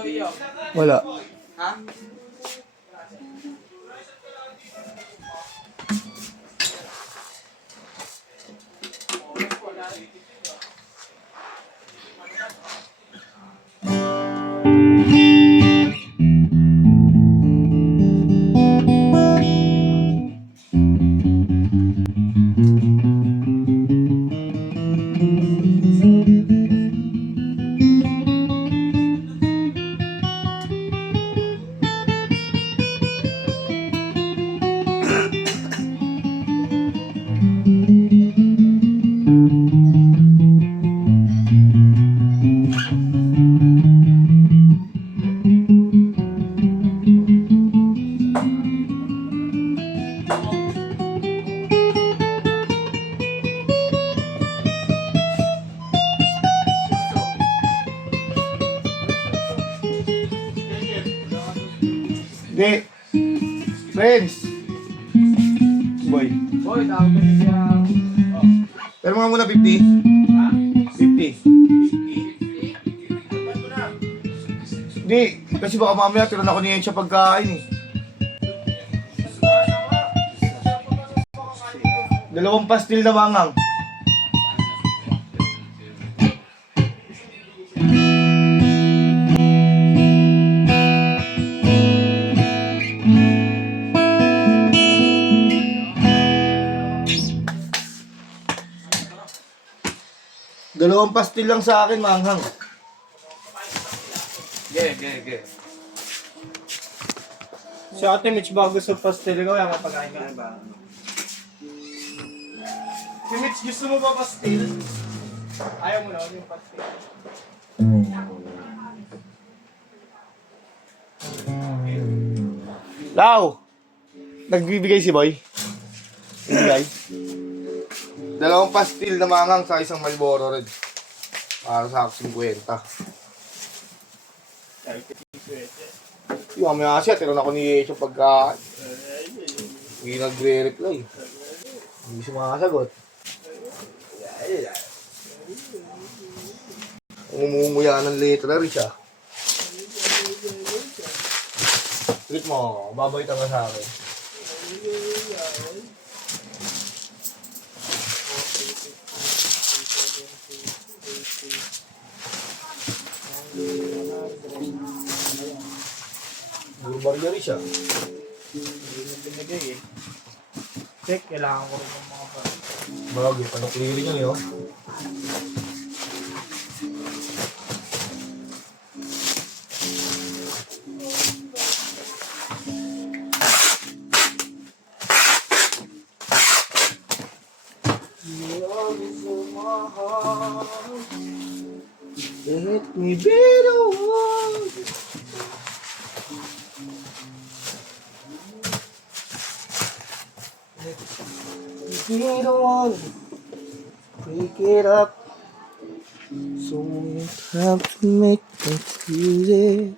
daw iyo. Wala. Ha? Hindi. Friends. Boy. Boy, tawag ko siya. Pero mga muna 50. Ha? 50. Hindi. Kasi baka mamaya tiro na ko niya siya pagkain eh. 2 pastil na mangang. Dalawang pastil lang sa akin, manghang. Ge. Si Ate Mitch bago sa pastel ko, yung mapagain ka na ba? Si Mitch, gusto mo ba pastel? Ayaw mo na yung pastel. Lau! Nagbibigay si Boy. Bigay. 2 pastil na mangang sa isang Marlboro Red. Para sa akin 50. Yung mamaya siya, tiro na ko ni Yesho pagka... Hindi nagre-reply. Hindi sumasagot. Umumuya ng literary siya. Ulit mo, babalitan ka sa akin. Barya rin siya. Hindi mo pinigay eh. Check, kailangan ko rin ng mga pastel. Bagay, panuklirin niya yun. Let me be the one. Be the one. Pick it up. So you have to make me feel it.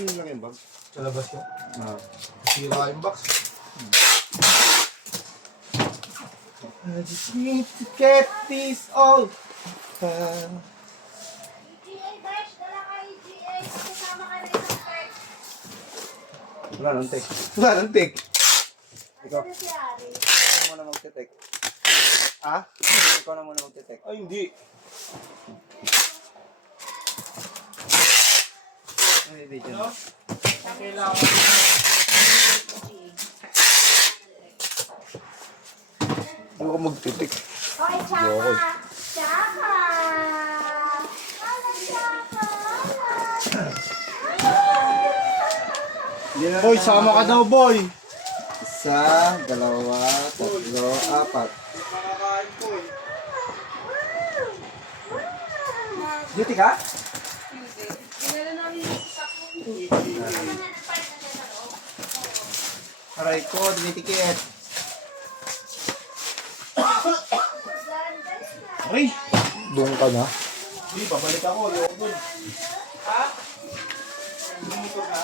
Ano lang yung box? Sa labas yun? Sira yung box. I just need to get this all. GA Dash, dala kayo GA. Kasama ka rin sa text. Wala nang tek. Wala nang tek. Ikaw. Si Ari. Ikaw muna magte-tek. Ha? Ikaw na muna magte-tek. Ay, hindi. Video na. Ang kailangan. Ano ka magtitik? Hoy, Okay. Tsaka! Tsaka! Boy, sama ka daw, boy. Isa, dalawa, tatlo, apat. Makakain ko eh. Duty ka? Aray ko, dinitikit. Aray, doon ka na. Hindi, babalik ako. Yung dun. Ha? Bumuto ka?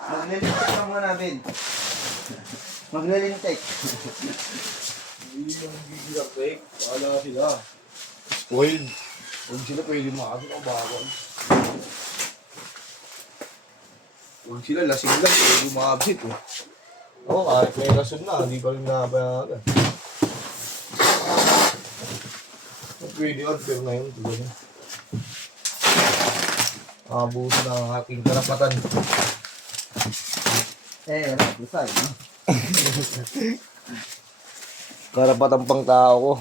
Maglilintik ka muna natin. Maglilintik. Hindi yung bibigyan, Rick. Wala sila. Spoiled. Huwag sila pwede makasok ang bawal. Huwag sila, lasing lang. Pwede umabsit eh. Oo, kahit may rason na, hindi pa rin napayagan. Pwede unfair na yun. Diba? Abuso na ang aking karapatan. Wala, busay, no? Karapatan pang tao ko.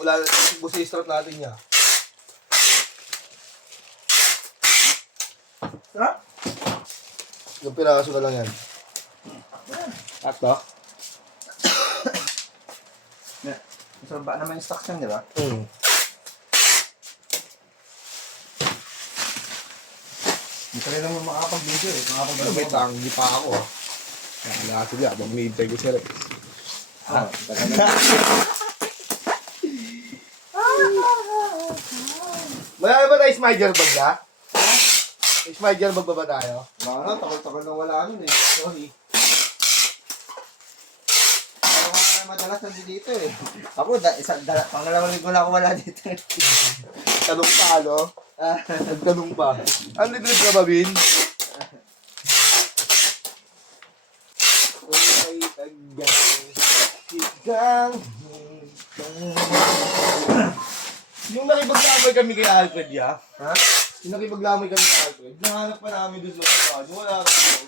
Wala, busi start natin niya. Sarap? Yung piraso na lang yan. Ato? Masarap ba naman yung stocks yan, di ba? Hindi ka rin naman makapag-video eh. Ano, may tanggi pa ako. Wala sila, mag-meantay ko sila. Marami ba tayo Smiger bag na? May Smiger bag ba tayo? Baka nga, takol-takol na wala nun eh. Sorry. Ako nga madalas nandito dito eh. Ako, pangalawang linggo na ako wala dito. Tanong pa, no? Nagtanong pa. Ano dito ka ba, Bin? Yung nakipaglamay kami kay Alfred, ya? Ha? Yung nakipaglamay kami kay Alfred, nahanap pa namin doon sa kapatid. Wala ka doon.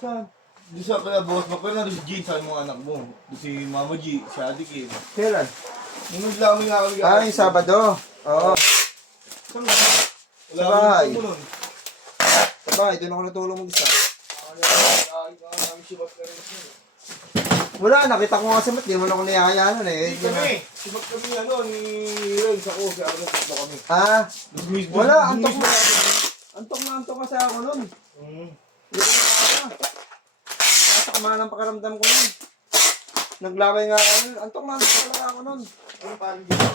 Saan? Doon sa kaya boss mo, pero nandun si Jean, sabi mga anak mo. Doon si Mama G, si Ate Kim. Kailan? Yung naglamay nga kami kay Ah, yung Sabado. Oo. Saan nga? Wala Sa bahay. kami nun. Sa bahay, doon ako natulong mag-isa. Wala, nakita ko nga si Matt, di mo na ako niyayaan eh. Hindi kami. Simak kami ano, ni Renz ako, si Arnold, tatlo kami. Ah, wala, antok mo. na. Antok kasi ako nun. Hindi ko nakaka. Kasakama ng pakaramdam ko nun. Naglamay nga ako nun. Antok talaga ako nun. Ano pa rin dito?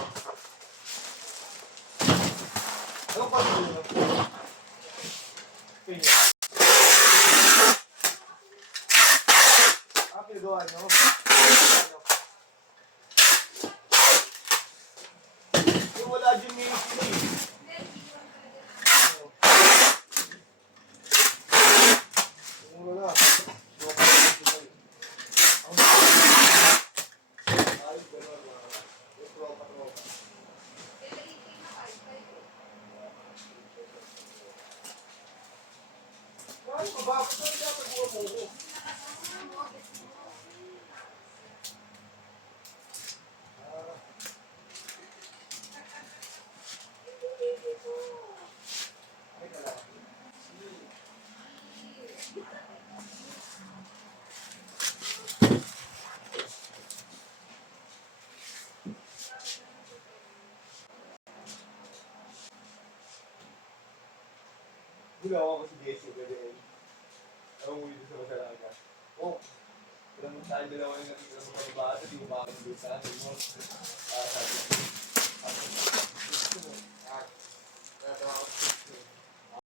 Ano pa rin dito? Pinagawa nyo? Yung wala dyan may wala. Ginawa ko si Jesse kasi ang uwi doon sa Masalaga. Oh, ilang tayo dalawa yung nakita sa mga bata, di ko makakagod sa akin mo. Sabi ko, gusto mo? Natawa ko